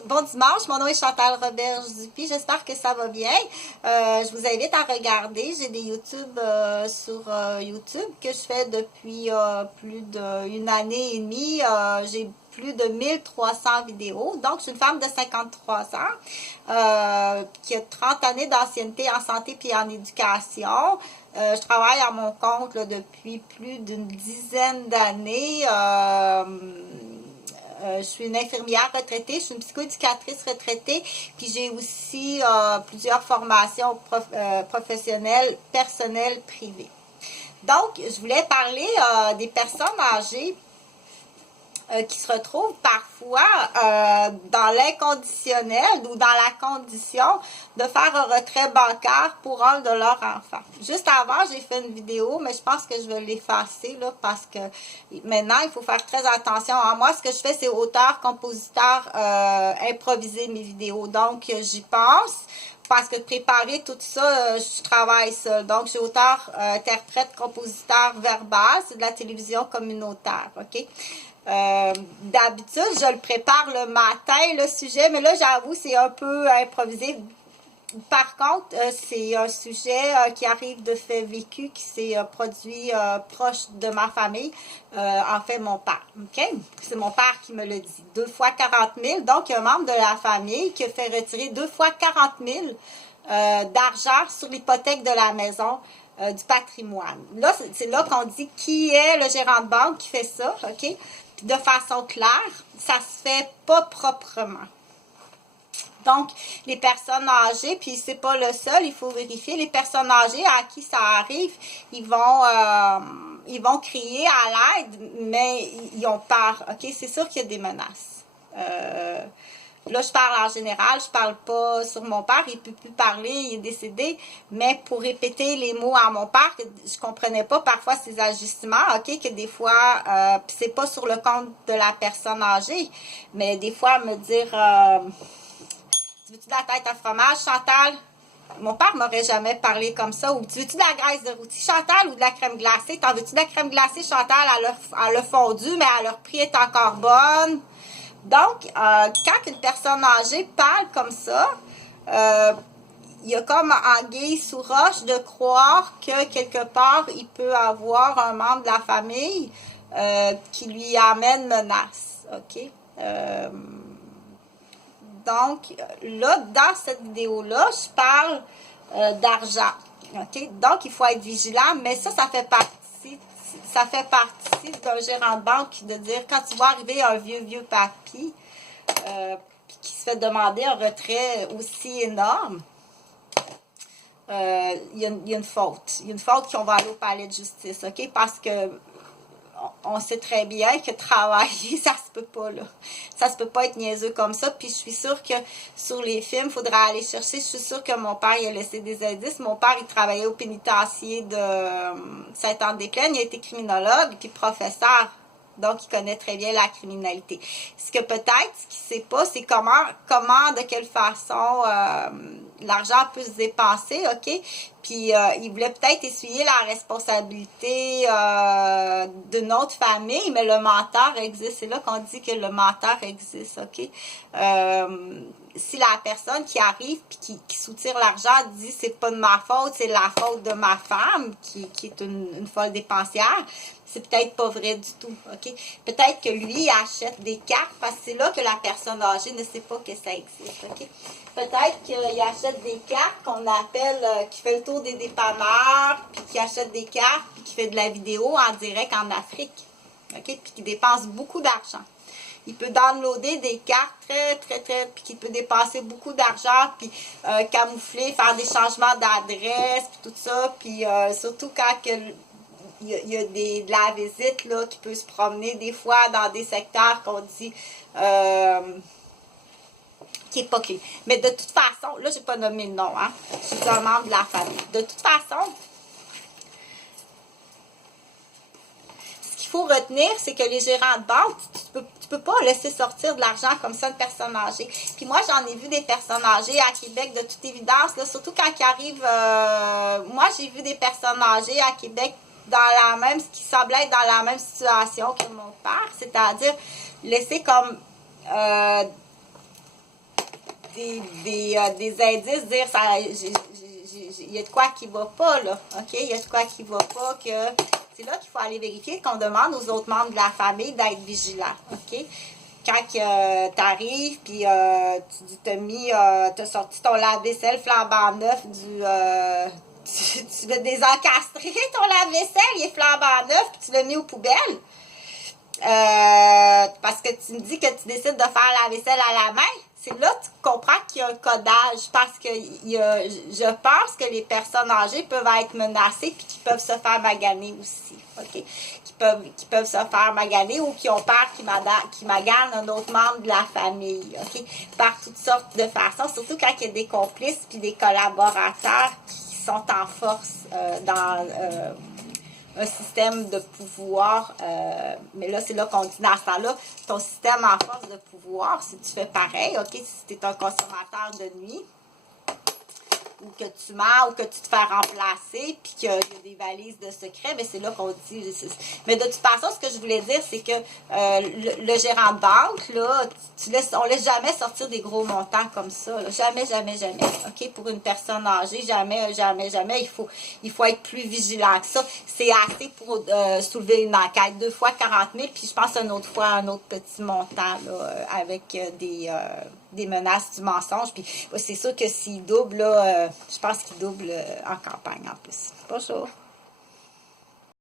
bon dimanche, mon nom est Chantal Roberge-Dupuis, j'espère que ça va bien. Je vous invite à regarder, j'ai des YouTube sur YouTube que je fais depuis plus d'une année et demie. J'ai plus de 1300 vidéos, donc je suis une femme de 53 ans qui a 30 années d'ancienneté en santé puis en éducation. Je travaille à mon compte là, depuis plus d'une dizaine d'années. Je suis une infirmière retraitée, je suis une psychoéducatrice retraitée, puis j'ai aussi plusieurs formations professionnelles, personnelles, privées. Donc, je voulais parler des personnes âgées qui se retrouvent parfois dans l'inconditionnel ou dans la condition de faire un retrait bancaire pour un de leurs enfants. Juste avant, j'ai fait une vidéo, mais je pense que je vais l'effacer là, parce que maintenant, il faut faire très attention. Alors, moi, ce que je fais, c'est auteur, compositeur, improviser mes vidéos. Donc, j'y pense. Parce que de préparer tout ça, je travaille seule. Donc, j'ai auteur, interprète, compositeur verbal. C'est de la télévision communautaire, OK? D'habitude, je le prépare le matin, le sujet, mais là, j'avoue, c'est un peu improvisé. Par contre, c'est un sujet qui arrive de fait vécu, qui s'est produit proche de ma famille, en fait mon père, ok? C'est mon père qui me le dit. 2 fois 40 000, donc il y a un membre de la famille qui a fait retirer 2 fois 40 000 d'argent sur l'hypothèque de la maison du patrimoine. Là, c'est là qu'on dit qui est le gérant de banque qui fait ça, ok? Puis de façon claire, ça se fait pas proprement. Donc, les personnes âgées, puis c'est pas le seul, il faut vérifier, les personnes âgées à qui ça arrive, ils vont crier à l'aide, mais ils ont peur. OK, c'est sûr qu'il y a des menaces. Là, je parle en général, je parle pas sur mon père, il peut plus parler, il est décédé, mais pour répéter les mots à mon père, que je comprenais pas parfois ses ajustements, OK, que des fois, c'est pas sur le compte de la personne âgée, mais des fois, me dire... tu veux-tu de la tête à fromage, Chantal? Mon père m'aurait jamais parlé comme ça. Ou tu veux-tu de la graisse de rôti, Chantal, ou de la crème glacée? T'en veux-tu de la crème glacée, Chantal? Elle a fondu, mais à leur prix est encore bonne. Donc, quand une personne âgée parle comme ça, il y a comme anguille sous roche de croire que quelque part, il peut avoir un membre de la famille qui lui amène menace. OK? Donc, là, dans cette vidéo-là, je parle d'argent. OK? Donc, il faut être vigilant, mais ça fait partie d'un gérant de banque de dire, quand tu vois arriver un vieux papy qui se fait demander un retrait aussi énorme, il y a une faute. Il y a une faute qu'on va aller au palais de justice, OK? Parce que on sait très bien que travailler, ça se peut pas, là. Ça se peut pas être niaiseux comme ça. Puis je suis sûre que sur les films, il faudra aller chercher. Je suis sûre que mon père, il a laissé des indices. Mon père, il travaillait au pénitencier de Saint-Anne-des-Plaines. Il a été criminologue puis professeur. Donc, il connaît très bien la criminalité. Ce que peut-être, ce qu'il ne sait pas, c'est comment, de quelle façon l'argent peut se dépenser, OK? Puis, il voulait peut-être essuyer la responsabilité d'une autre famille, mais le menteur existe. C'est là qu'on dit que le menteur existe, OK? Si la personne qui arrive puis qui soutire l'argent dit c'est pas de ma faute, c'est la faute de ma femme qui est une folle dépensière, c'est peut-être pas vrai du tout, OK? Peut-être que lui, il achète des cartes parce que c'est là que la personne âgée ne sait pas que ça existe, OK? Peut-être qu'il achète des cartes qu'on appelle, qui fait le tour des dépanneurs, puis qui achète des cartes, puis qui fait de la vidéo en direct en Afrique, OK? Puis qui dépense beaucoup d'argent. Il peut downloader des cartes puis qui peut dépenser beaucoup d'argent, puis camoufler, faire des changements d'adresse, puis tout ça, puis surtout quand il y a de la visite là, qui peut se promener des fois dans des secteurs qu'on dit qui n'est pas clé. Mais de toute façon, là, je n'ai pas nommé le nom, hein. Je suis un membre de la famille. De toute façon, ce qu'il faut retenir, c'est que les gérants de banque, tu peux pas laisser sortir de l'argent comme ça une personne âgée. Puis moi, j'en ai vu des personnes âgées à Québec, de toute évidence, là, surtout quand ils arrivent. Moi, j'ai vu des personnes âgées à Québec ce qui semblait être dans la même situation que mon père, c'est-à-dire laisser comme des indices, dire ça, il y a de quoi qui va pas, là, ok? Il y a de quoi qui va pas, que c'est là qu'il faut aller vérifier, qu'on demande aux autres membres de la famille d'être vigilants, ok? Quand tu arrives, puis tu dis, t'as sorti ton lave-vaisselle flambant neuf tu l'as désencastré, ton lave-vaisselle, il est flambant neuf, puis tu l'as mis aux poubelles. Parce que tu me dis que tu décides de faire la vaisselle à la main. C'est là que tu comprends qu'il y a un codage, parce que je pense que les personnes âgées peuvent être menacées puis qui peuvent se faire maganer aussi, ok? Qui peuvent se faire maganer ou qui ont peur qu'ils maganent un autre membre de la famille, ok? Par toutes sortes de façons, surtout quand il y a des complices puis des collaborateurs qui sont en force dans un système de pouvoir, mais là, c'est là qu'on dit dans ce temps-là, ton système en force de pouvoir, si tu fais pareil, ok, si tu es un consommateur de nuit, ou que tu mens, ou que tu te fais remplacer, puis qu'il y a des valises de secret, mais c'est là qu'on dit... Mais de toute façon, ce que je voulais dire, c'est que le gérant de banque, là, on laisse jamais sortir des gros montants comme ça. Là. Jamais, jamais, jamais. OK? Pour une personne âgée, jamais, jamais, jamais. Il faut être plus vigilant que ça. C'est assez pour soulever une enquête. 2 fois 40 000, puis je pense une autre fois un autre petit montant, là, avec des menaces du mensonge. Puis c'est sûr que s'il double, là, je pense qu'il double en campagne en plus. Bonjour.